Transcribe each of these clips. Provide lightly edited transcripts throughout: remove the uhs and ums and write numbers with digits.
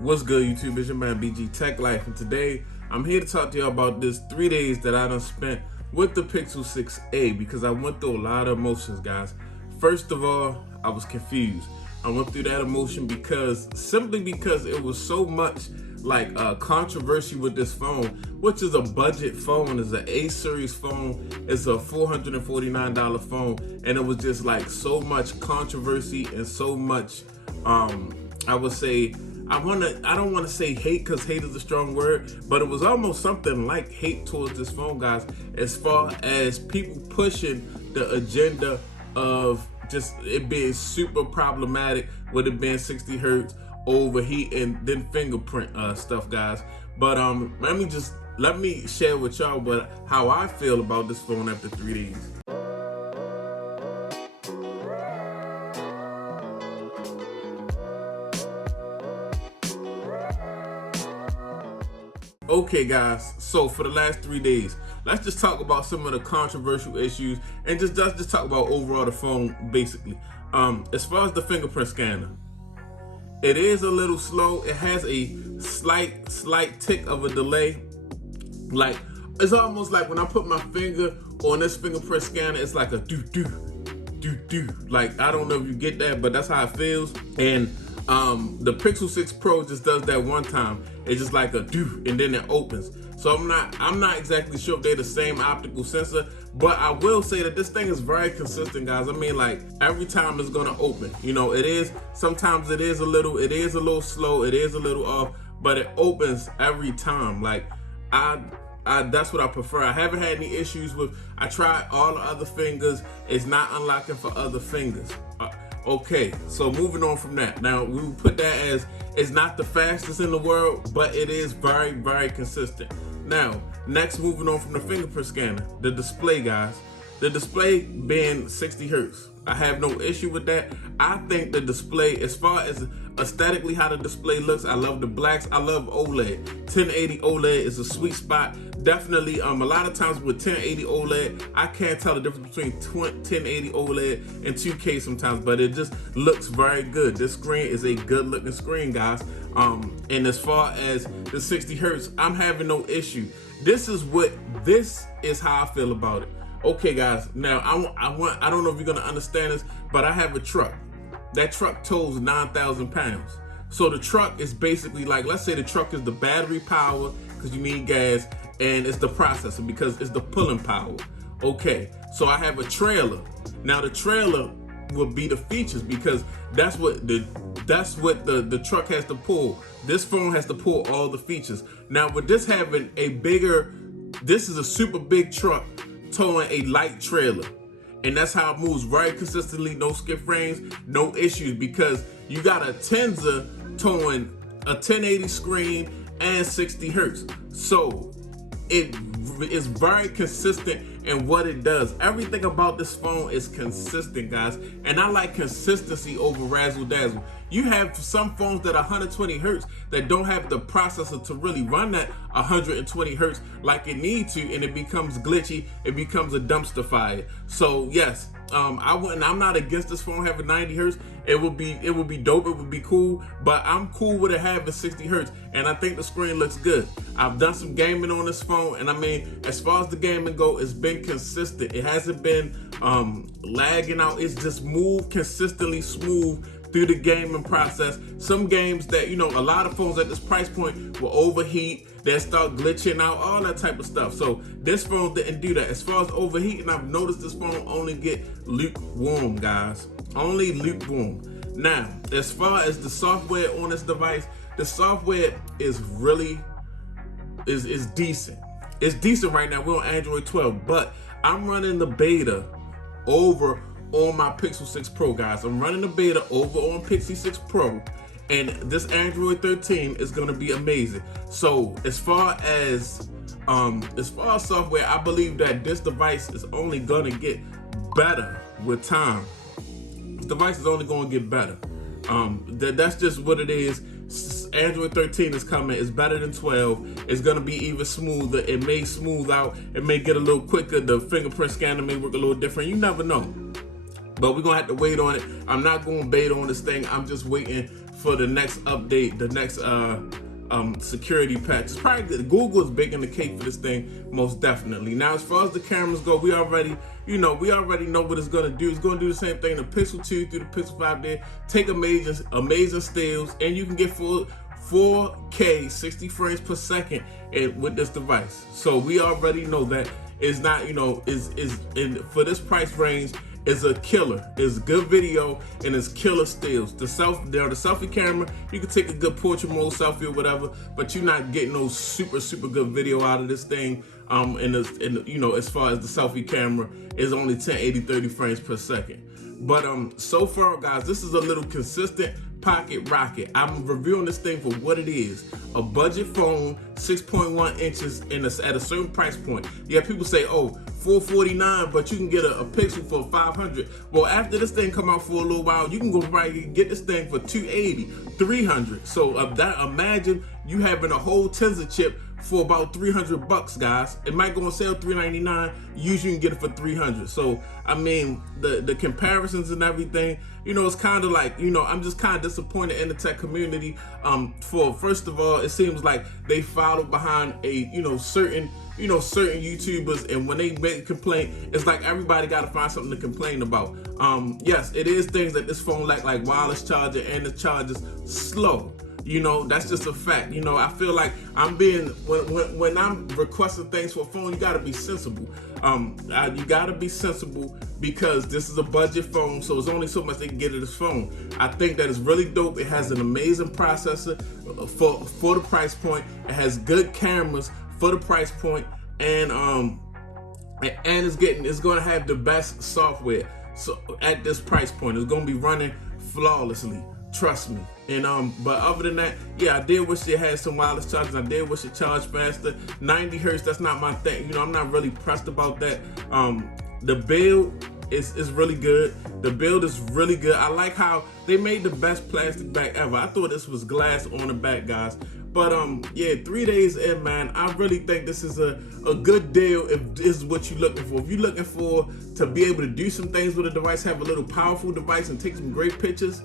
What's good, YouTube? It's your man BG Tech Life, and today I'm here to talk to y'all about this 3 days that I done spent with the Pixel 6a because I went through a lot of emotions, guys. First of all, I was confused. I went through that emotion simply because it was so much like controversy with this phone, which is a budget phone. It's an A series phone. It's a $449 phone, and it was just like so much controversy and so much I would say I don't want to say hate, because hate is a strong word, but it was almost something like hate towards this phone, guys, as far as people pushing the agenda of just it being super problematic with it being 60 hertz, overheat, and then fingerprint stuff, guys. But let me share with y'all how I feel about this phone after 3 days. Okay, guys, so for the last 3 days, let's just talk about some of the controversial issues and just talk about overall the phone, basically. As far as the fingerprint scanner, it is a little slow. It has a slight tick of a delay. Like, it's almost like when I put my finger on this fingerprint scanner, it's like a do. Like, I don't know if you get that, but that's how it feels. And the Pixel 6 Pro just does that one time. It's just like a do, and then it opens. So I'm not exactly sure if they're the same optical sensor, but I will say that this thing is very consistent, guys. I mean, like, every time it's gonna open. You know, sometimes it is a little slow, it is a little off, but it opens every time. Like, that's what I prefer. I haven't had any issues with. I tried all the other fingers. It's not unlocking for other fingers. Okay, so moving on from that. Now, we will put that as it's not the fastest in the world, but it is very, very consistent. Now, next, moving on from the fingerprint scanner, the display, guys. The display being 60 hertz. I have no issue with that. I think the display, as far as aesthetically how the display looks, I love the blacks. I love OLED. 1080 OLED is a sweet spot. Definitely, a lot of times with 1080 OLED, I can't tell the difference between 1080 OLED and 2K sometimes, but it just looks very good. This screen is a good looking screen, guys. And as far as the 60 hertz, I'm having no issue. This is how I feel about it. Okay, guys, now I don't know if you're gonna understand this, but I have a truck. That truck tows 9,000 pounds. So the truck is basically like, let's say the truck is the battery power, because you need gas, and it's the processor because it's the pulling power. Okay, so I have a trailer. Now the trailer will be the features, because that's what the truck has to pull. This phone has to pull all the features. Now with this having this is a super big truck towing a light trailer, and that's how it moves very consistently. No skip frames, no issues, because you got a Tenza towing a 1080 screen and 60 hertz. So it is very consistent in what it does. Everything about this phone is consistent, guys, and I like consistency over razzle dazzle. You have some phones that are 120 hertz that don't have the processor to really run that 120 hertz like it needs to, and it becomes glitchy. It becomes a dumpster fire. So yes, I'm not against this phone having 90 hertz. It would be dope. It would be cool, but I'm cool with it having 60 hertz, and I think the screen looks good. I've done some gaming on this phone, and I mean, as far as the gaming go, it's been consistent. It hasn't been lagging out. It's just consistently smooth through the gaming process. Some games that, you know, a lot of phones at this price point will overheat, they'll start glitching out, all that type of stuff. So this phone didn't do that. As far as overheating, I've noticed this phone only get lukewarm, guys. Only lukewarm. Now, as far as the software on this device, the software is really is decent. It's decent right now. We're on Android 12, but I'm running the beta over on my Pixel 6 Pro, guys. I'm running the beta over on Pixel 6 Pro, and this Android 13 is gonna be amazing. So as far as software, I believe that this device is only gonna get better with time. This device is only gonna get better. That's just what it is. Android 13 is coming. It's better than 12. It's gonna be even smoother. It may smooth out. It may get a little quicker. The fingerprint scanner may work a little different. You never know. But we're gonna have to wait on it. I'm not going to bait on this thing. I'm just waiting for the next update, the next security patch. It's probably Google is baking the cake for this thing, most definitely. Now, as far as the cameras go, we already know what it's gonna do. It's gonna do the same thing the Pixel 2 through the Pixel 5 did. Take amazing stills, and you can get 4K 60 frames per second with this device. So we already know that it's not, for this price range, is a killer. It's good video and it's killer stills. The selfie camera, you can take a good portrait mode selfie or whatever, but you're not getting no super good video out of this thing. As far as the selfie camera is only 1080 30 frames per second. But so far, guys, this is a little consistent pocket rocket. I'm reviewing this thing for what it is: a budget phone, 6.1 inches, and at a certain price point. Yeah, people say, oh, $449, but you can get a Pixel for $500. Well, after this thing come out for a little while, you can go probably get this thing for $280, $300. So imagine you having a whole Tensor chip for about $300, guys. It might go on sale $399. Usually you can get it for $300. So I mean, the comparisons and everything, it's kind of like, I'm just kind of disappointed in the tech community. For first of all, it seems like they followed behind certain YouTubers, and when they make a complaint, it's like everybody got to find something to complain about. Yes, it is things that this phone like wireless charger, and the charger's slow. That's just a fact. I feel like when I'm requesting things for a phone, you gotta be sensible. You gotta be sensible because this is a budget phone, so it's only so much they can get in this phone. I think that it's really dope. It has an amazing processor for the price point. It has good cameras for the price point, and it's gonna have the best software. So at this price point, it's gonna be running flawlessly. Trust me. And but other than that, yeah, I did wish it had some wireless chargers. I did wish it charged faster. 90 hertz, that's not my thing. I'm not really pressed about that. The build is really good. The build is really good. I like how they made the best plastic back ever. I thought this was glass on the back, guys. But yeah, 3 days in, man, I really think this is a good deal if this is what you're looking for. If you're looking for to be able to do some things with a device, have a little powerful device and take some great pictures,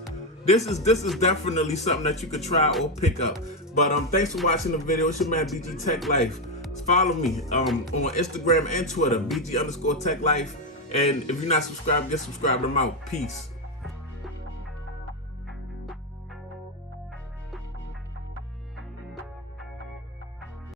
this is definitely something that you could try or pick up. But thanks for watching the video. It's your man BG Tech Life. Follow me on Instagram and Twitter, BG_Tech Life. And if you're not subscribed, get subscribed. I'm out. Peace.